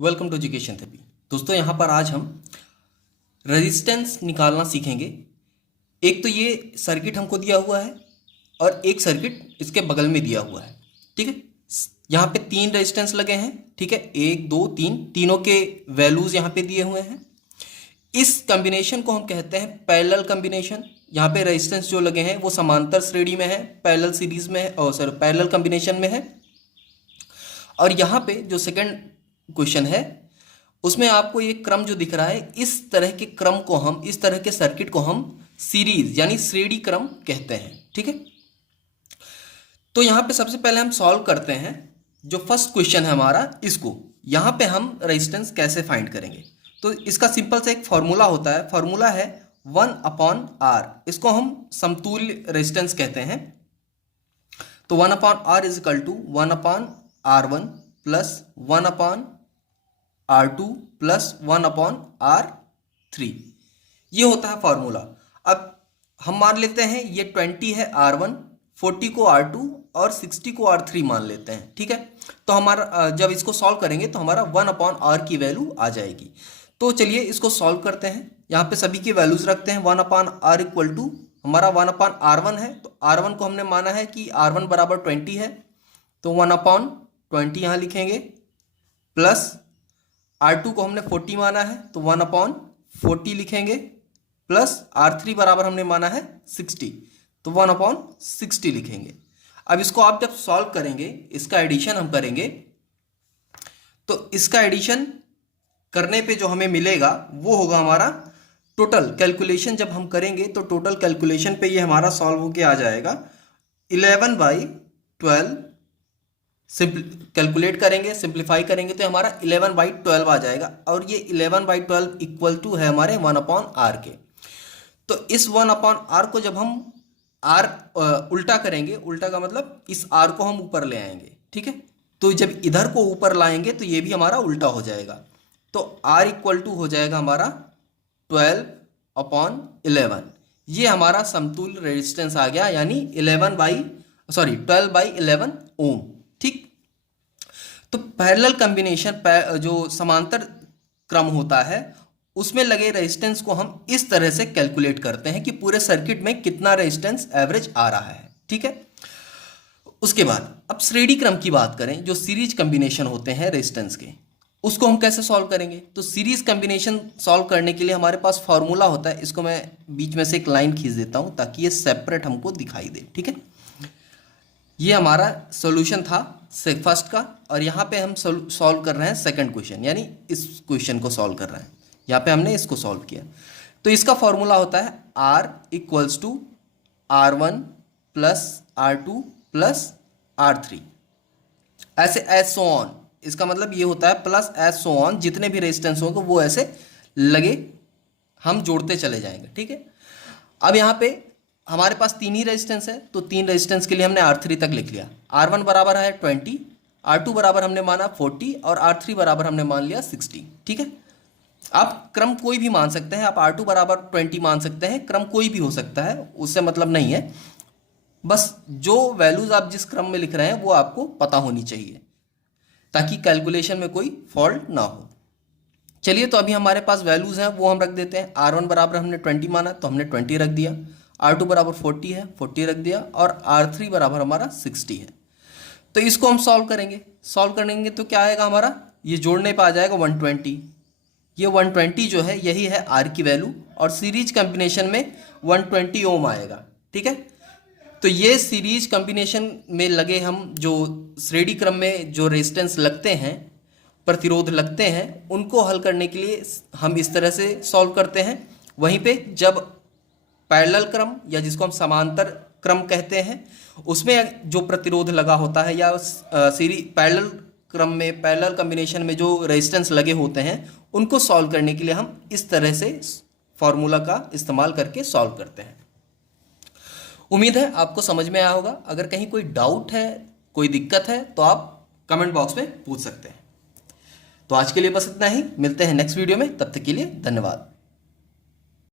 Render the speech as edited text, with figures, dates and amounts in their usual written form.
Welcome to education therapy. दोस्तों यहाँ पर आज हम रेजिस्टेंस निकालना सीखेंगे। एक तो ये सर्किट हमको दिया हुआ है और एक सर्किट इसके बगल में दिया हुआ है। ठीक है, यहाँ पे तीन रेजिस्टेंस लगे हैं। ठीक है, एक दो तीन, तीनों के वैल्यूज यहाँ पे दिए हुए हैं। इस कॉम्बिनेशन को हम कहते हैं पैरेलल कॉम्बिनेशन। यहाँ पे रेजिस्टेंस जो लगे हैं वो समांतर श्रेणी में है, पैरेलल सीरीज में है, और सॉरी पैरेलल कॉम्बिनेशन में है। और यहाँ पे जो सेकंड क्वेश्चन है उसमें आपको ये क्रम जो दिख रहा है, इस तरह के क्रम को हम, इस तरह के सर्किट को हम सीरीज यानी श्रेणी क्रम कहते हैं। ठीक है, तो यहाँ पे सबसे पहले हम सॉल्व करते हैं जो फर्स्ट क्वेश्चन है हमारा, इसको। यहाँ पे हम रेजिस्टेंस कैसे फाइंड करेंगे, तो इसका सिंपल से एक फॉर्मूला होता है। फॉर्मूला है 1/R। इसको हम समतुल्य रेजिस्टेंस कहते हैं। तो 1/R is equal to 1/R1 plus 1/R2 plus 1/R3, ये होता है फॉर्मूला। अब हम मान लेते हैं ये 20 है R1, 40 को R2 और 60 को R3 मान लेते हैं। ठीक है, तो हमारा जब इसको सॉल्व करेंगे तो हमारा 1/R की वैल्यू आ जाएगी। तो चलिए इसको सॉल्व करते हैं। यहाँ पे सभी की वैल्यूज रखते हैं। 1/R इक्वल टू हमारा 1/R1 है, तो R1 को हमने माना है कि R1 बराबर 20 है, तो 1/20 यहाँ लिखेंगे, प्लस R2 को हमने 40 माना है तो 1/40 लिखेंगे, प्लस R3 बराबर हमने माना है 60, तो 1/60 लिखेंगे। अब इसको आप जब सॉल्व करेंगे, इसका एडिशन हम करेंगे, तो इसका एडिशन करने पे जो हमें मिलेगा वो होगा हमारा टोटल कैलकुलेशन। जब हम करेंगे तो टोटल कैलकुलेशन पे ये हमारा सॉल्व होके आ जाएगा 11/12। कैलकुलेट करेंगे, सिंप्लीफाई करेंगे तो हमारा 11/12 आ जाएगा, और ये 11/12 इक्वल टू है हमारे 1/R के। तो इस 1/R को जब हम R उल्टा करेंगे, उल्टा का मतलब इस R को हम ऊपर ले आएंगे। ठीक है, तो जब इधर को ऊपर लाएंगे तो ये भी हमारा उल्टा हो जाएगा, तो R इक्वल टू हो जाएगा हमारा 12/11। ये हमारा समतुल्य रेजिस्टेंस आ गया, यानी 12/11 ओम। ठीक, तो पैरेलल कॉम्बिनेशन जो समांतर क्रम होता है उसमें लगे रेजिस्टेंस को हम इस तरह से कैलकुलेट करते हैं कि पूरे सर्किट में कितना रेजिस्टेंस एवरेज आ रहा है। ठीक है, उसके बाद अब श्रेणी क्रम की बात करें, जो सीरीज कॉम्बिनेशन होते हैं रेजिस्टेंस के, उसको हम कैसे सॉल्व करेंगे। तो सीरीज कॉम्बिनेशन सॉल्व करने के लिए हमारे पास फॉर्मूला होता है। इसको मैं बीच में से एक लाइन खींच देता हूं ताकि ये सेपरेट हमको दिखाई दे। ठीक है, ये हमारा सॉल्यूशन था फर्स्ट का, और यहाँ पे हम सॉल्व कर रहे हैं सेकंड क्वेश्चन, यानी इस क्वेश्चन को सॉल्व कर रहे हैं। यहाँ पे हमने इसको सॉल्व किया, तो इसका फॉर्मूला होता है R equals to R1 plus R2 plus R3, ऐसे एज सो ऑन। इसका मतलब ये होता है प्लस एज सो ऑन, जितने भी रेजिस्टेंस होंगे वो ऐसे लगे हम जोड़ते चले जाएंगे। ठीक है, अब यहाँ पे हमारे पास तीन ही रेजिस्टेंस है, तो तीन रेजिस्टेंस के लिए हमने R3 तक लिख लिया। R1 बराबर है 20, R2 बराबर हमने माना 40, और R3 बराबर हमने मान लिया 60। ठीक है, आप क्रम कोई भी मान सकते हैं, आप R2 बराबर 20 मान सकते हैं, क्रम कोई भी हो सकता है, उससे मतलब नहीं है। बस जो वैल्यूज आप जिस क्रम में लिख रहे हैं वो आपको पता होनी चाहिए, ताकि कैलकुलेशन में कोई फॉल्ट ना हो। चलिए, तो अभी हमारे पास वैल्यूज हैं वो हम रख देते हैं। R1 बराबर हमने 20 माना तो हमने 20 रख दिया, R2 बराबर 40 है, 40 रख दिया, और R3 बराबर हमारा 60 है। तो इसको हम सॉल्व करेंगे। सॉल्व करेंगे तो क्या आएगा हमारा, ये जोड़ने पे आ जाएगा 120। ये 120 जो है यही है R की वैल्यू, और सीरीज कॉम्बिनेशन में 120 ओम आएगा। ठीक है, तो ये सीरीज कॉम्बिनेशन में लगे हम जो श्रेणी क्रम में जो रेजिस्टेंस लगते हैं, प्रतिरोध लगते हैं, उनको हल करने के लिए हम इस तरह से सॉल्व करते हैं। वहीं पे जब पैरेलल क्रम, या जिसको हम समांतर क्रम कहते हैं, उसमें जो प्रतिरोध लगा होता है, या पैरेलल क्रम में, पैरेलल कॉम्बिनेशन में जो रेजिस्टेंस लगे होते हैं, उनको सॉल्व करने के लिए हम इस तरह से फॉर्मूला का इस्तेमाल करके सॉल्व करते हैं। उम्मीद है आपको समझ में आया होगा। अगर कहीं कोई डाउट है, कोई दिक्कत है, तो आप कमेंट बॉक्स में पूछ सकते हैं। तो आज के लिए बस इतना ही, मिलते हैं नेक्स्ट वीडियो में, तब तक के लिए धन्यवाद।